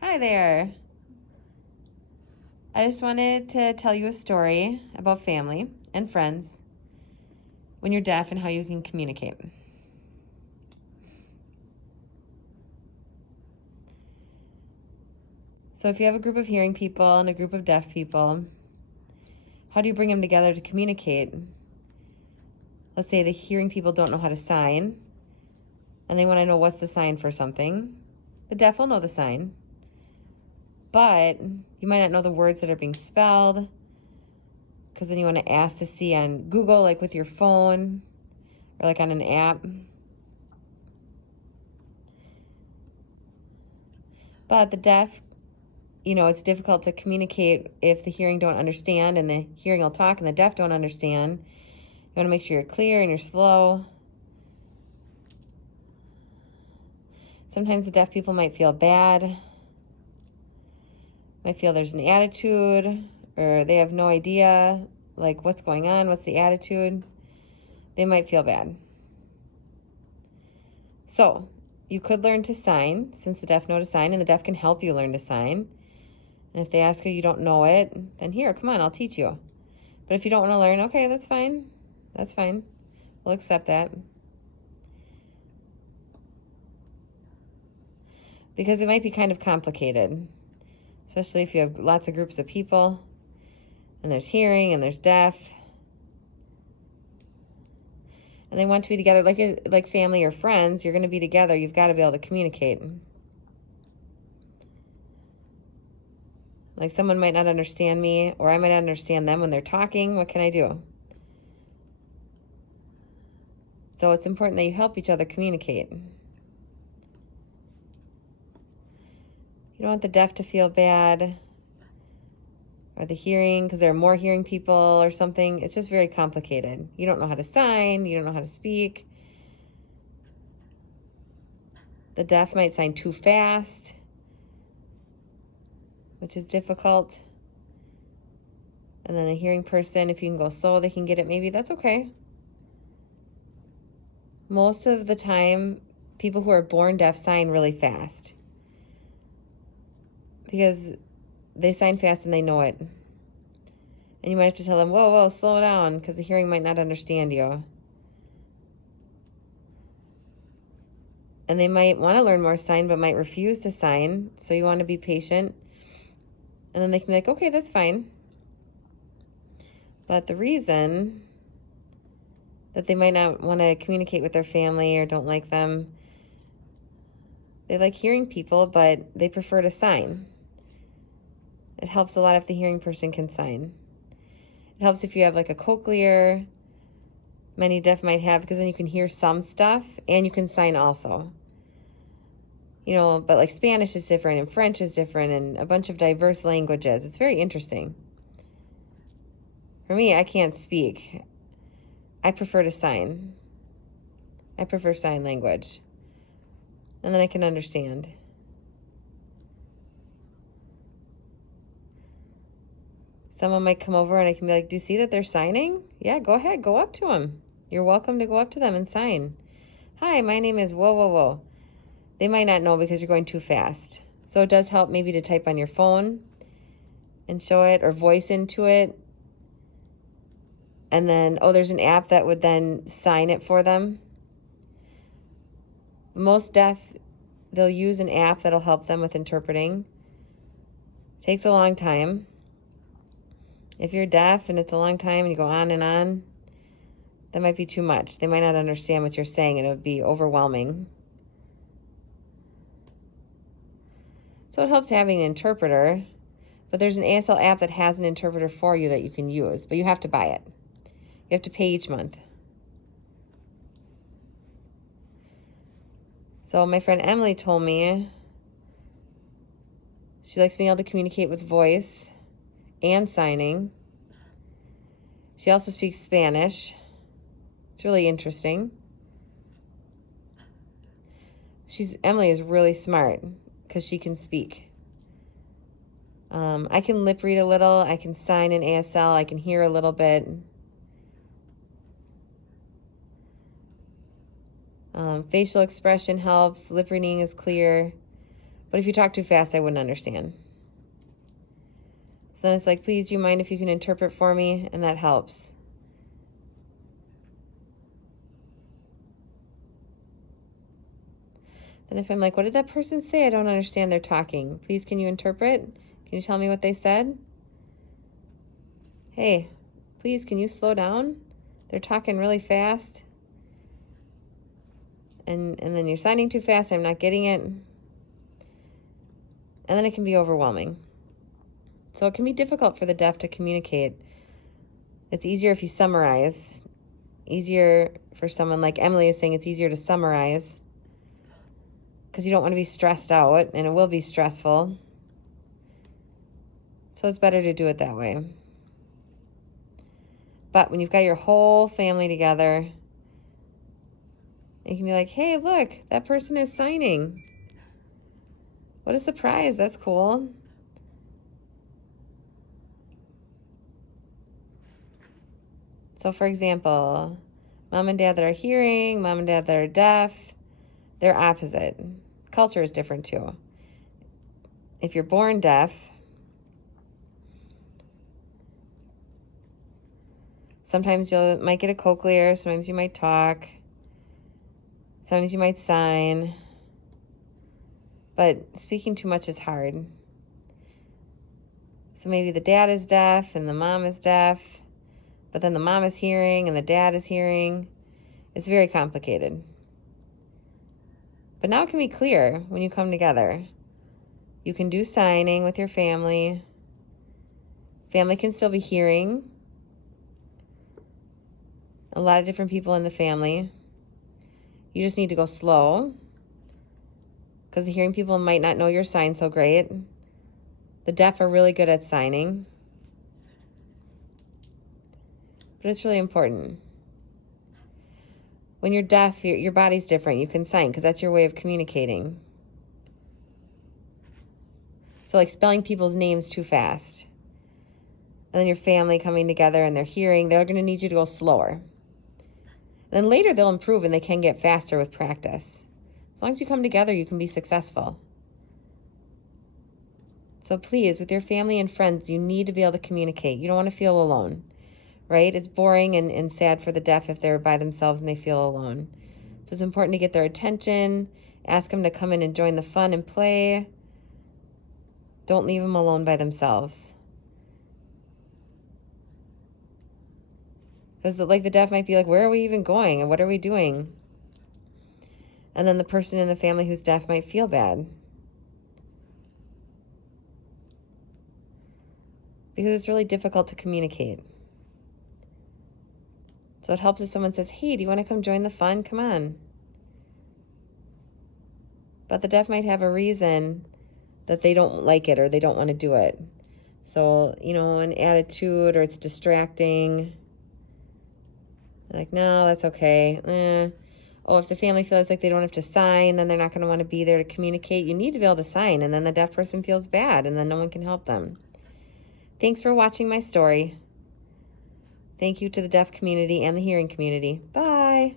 Hi there. I just wanted to tell you a story about family and friends when you're deaf and how you can communicate. So, if you have a group of hearing people and a group of deaf people, how do you bring them together to communicate? Let's say the hearing people don't know how to sign and they want to know what's the sign for something. The deaf will know the sign, but you might not know the words that are being spelled because then you want to ask to see on Google, like with your phone or like on an app. But the deaf, it's difficult to communicate if the hearing don't understand and the hearing will talk and the deaf don't understand. You want to make sure you're clear and you're slow. Sometimes the deaf people might feel bad, might feel there's an attitude, or they have no idea, like what's going on, what's the attitude. They might feel bad. So, you could learn to sign, since the deaf know to sign, and the deaf can help you learn to sign. And if they ask you don't know it, then here, come on, I'll teach you. But if you don't want to learn, okay, that's fine. That's fine. We'll accept that. Because it might be kind of complicated, especially if you have lots of groups of people, and there's hearing, and there's deaf, and they want to be together like family or friends. You're going to be together. You've got to be able to communicate. Like someone might not understand me, or I might not understand them when they're talking. What can I do? So it's important that you help each other communicate. You don't want the deaf to feel bad, or the hearing, because there are more hearing people or something. It's just very complicated. You don't know how to sign. You don't know how to speak. The deaf might sign too fast, which is difficult. And then a hearing person, if you can go slow, they can get it. Maybe that's okay. Most of the time, people who are born deaf sign really fast because they sign fast and they know it. And you might have to tell them, whoa, whoa, slow down, because the hearing might not understand you. And they might want to learn more sign, but might refuse to sign. So you want to be patient. And then they can be like, okay, that's fine. But the reason that they might not want to communicate with their family or don't like them, they like hearing people, but they prefer to sign. It helps a lot if the hearing person can sign. It helps if you have like a cochlear. Many deaf might have, because then you can hear some stuff and you can sign also. But like Spanish is different and French is different and a bunch of diverse languages. It's very interesting. For me, I can't speak. I prefer to sign. I prefer sign language. And then I can understand. Someone might come over and I can be like, do you see that they're signing? Yeah, go ahead, go up to them. You're welcome to go up to them and sign. Hi, my name is whoa, whoa, whoa. They might not know because you're going too fast. So it does help maybe to type on your phone and show it, or voice into it. And then, there's an app that would then sign it for them. Most deaf, they'll use an app that'll help them with interpreting. It takes a long time. If you're deaf and it's a long time and you go on and on, that might be too much. They might not understand what you're saying and it would be overwhelming. So it helps having an interpreter, but there's an ASL app that has an interpreter for you that you can use, but you have to buy it. You have to pay each month. So my friend Emily told me she likes being able to communicate with voice and signing. She also speaks Spanish. It's really interesting. Emily is really smart because she can speak. I can lip read a little. I can sign in ASL. I can hear a little bit. Facial expression helps. Lip reading is clear. But if you talk too fast, I wouldn't understand. So then it's like, please, do you mind if you can interpret for me? And that helps. Then if I'm like, what did that person say? I don't understand. They're talking. Please, can you interpret? Can you tell me what they said? Hey, please, can you slow down? They're talking really fast. And then you're signing too fast. I'm not getting it. And then it can be overwhelming. So it can be difficult for the deaf to communicate. It's easier if you summarize. Easier for someone like Emily is saying, it's easier to summarize because you don't want to be stressed out, and it will be stressful. So it's better to do it that way. But when you've got your whole family together, you can be like, hey, look, that person is signing. What a surprise. That's cool. So for example, mom and dad that are hearing, mom and dad that are deaf, they're opposite. Culture is different too. If you're born deaf, sometimes you might get a cochlear, sometimes you might talk, sometimes you might sign, but speaking too much is hard. So maybe the dad is deaf and the mom is deaf, but then the mom is hearing and the dad is hearing. It's very complicated. But now it can be clear when you come together. You can do signing with your family. Family can still be hearing. A lot of different people in the family. You just need to go slow, because the hearing people might not know your sign so great. The deaf are really good at signing. But it's really important. When you're deaf, your body's different. You can sign because that's your way of communicating. So like spelling people's names too fast. And then your family coming together and they're hearing, they're going to need you to go slower. And then later they'll improve and they can get faster with practice. As long as you come together, you can be successful. So please, with your family and friends, you need to be able to communicate. You don't want to feel alone. Right? It's boring and sad for the deaf if they're by themselves and they feel alone. So it's important to get their attention, ask them to come in and join the fun and play. Don't leave them alone by themselves. Because like the deaf might be like, where are we even going? And what are we doing? And then the person in the family who's deaf might feel bad. Because it's really difficult to communicate. So it helps if someone says, hey, do you want to come join the fun? Come on. But the deaf might have a reason that they don't like it or they don't want to do it. So, an attitude or it's distracting. Like, no, that's okay. Oh, if the family feels like they don't have to sign, then they're not going to want to be there to communicate. You need to be able to sign, and then the deaf person feels bad, and then no one can help them. Thanks for watching my story. Thank you to the deaf community and the hearing community. Bye.